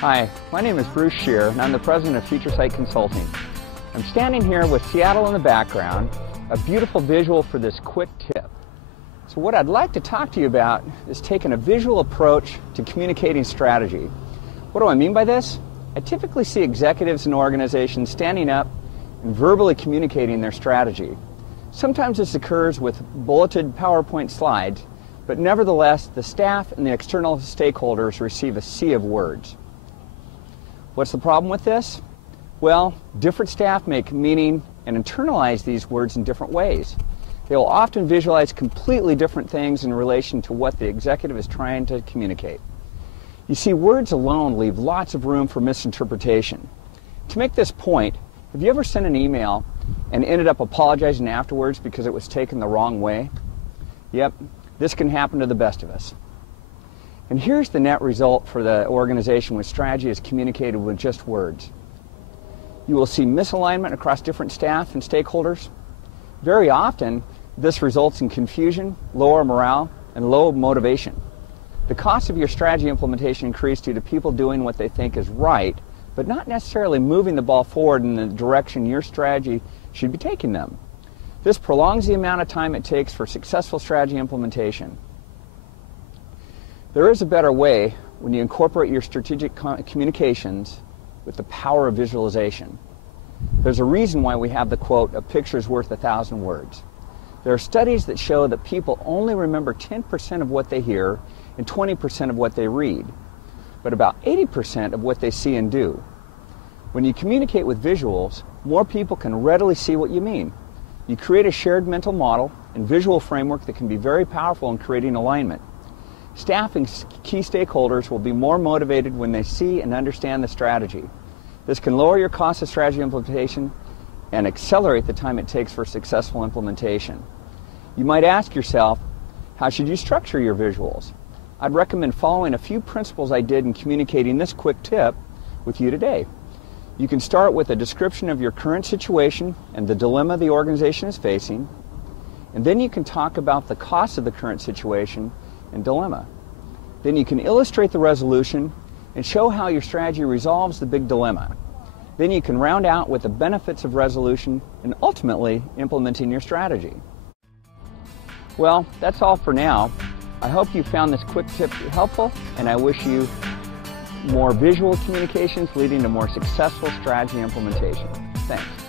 Hi, my name is Bruce Shear, and I'm the president of FutureSight Consulting. I'm standing here with Seattle in the background, a beautiful visual for this quick tip. So what I'd like to talk to you about is taking a visual approach to communicating strategy. What do I mean by this? I typically see executives in organizations standing up and verbally communicating their strategy. Sometimes this occurs with bulleted PowerPoint slides, but nevertheless, the staff and the external stakeholders receive a sea of words. What's the problem with this? Well, different staff make meaning and internalize these words in different ways. They will often visualize completely different things in relation to what the executive is trying to communicate. You see, words alone leave lots of room for misinterpretation. To make this point, have you ever sent an email and ended up apologizing afterwards because it was taken the wrong way? Yep, this can happen to the best of us. And here's the net result for the organization when strategy is communicated with just words. You will see misalignment across different staff and stakeholders. Very often, this results in confusion, lower morale, and low motivation. The cost of your strategy implementation increases due to people doing what they think is right, but not necessarily moving the ball forward in the direction your strategy should be taking them. This prolongs the amount of time it takes for successful strategy implementation. There is a better way when you incorporate your strategic communications with the power of visualization. There's a reason why we have the quote, "A picture's worth 1,000 words." There are studies that show that people only remember 10% of what they hear and 20% of what they read, but about 80% of what they see and do. When you communicate with visuals, more people can readily see what you mean. You create a shared mental model and visual framework that can be very powerful in creating alignment. Staff and key stakeholders will be more motivated when they see and understand the strategy. This can lower your cost of strategy implementation and accelerate the time it takes for successful implementation. You might ask yourself, how should you structure your visuals? I'd recommend following a few principles I did in communicating this quick tip with you today. You can start with a description of your current situation and the dilemma the organization is facing, and then you can talk about the cost of the current situation and dilemma. Then you can illustrate the resolution and show how your strategy resolves the big dilemma. Then you can round out with the benefits of resolution and ultimately implementing your strategy. Well, that's all for now. I hope you found this quick tip helpful, and I wish you more visual communications leading to more successful strategy implementation. Thanks.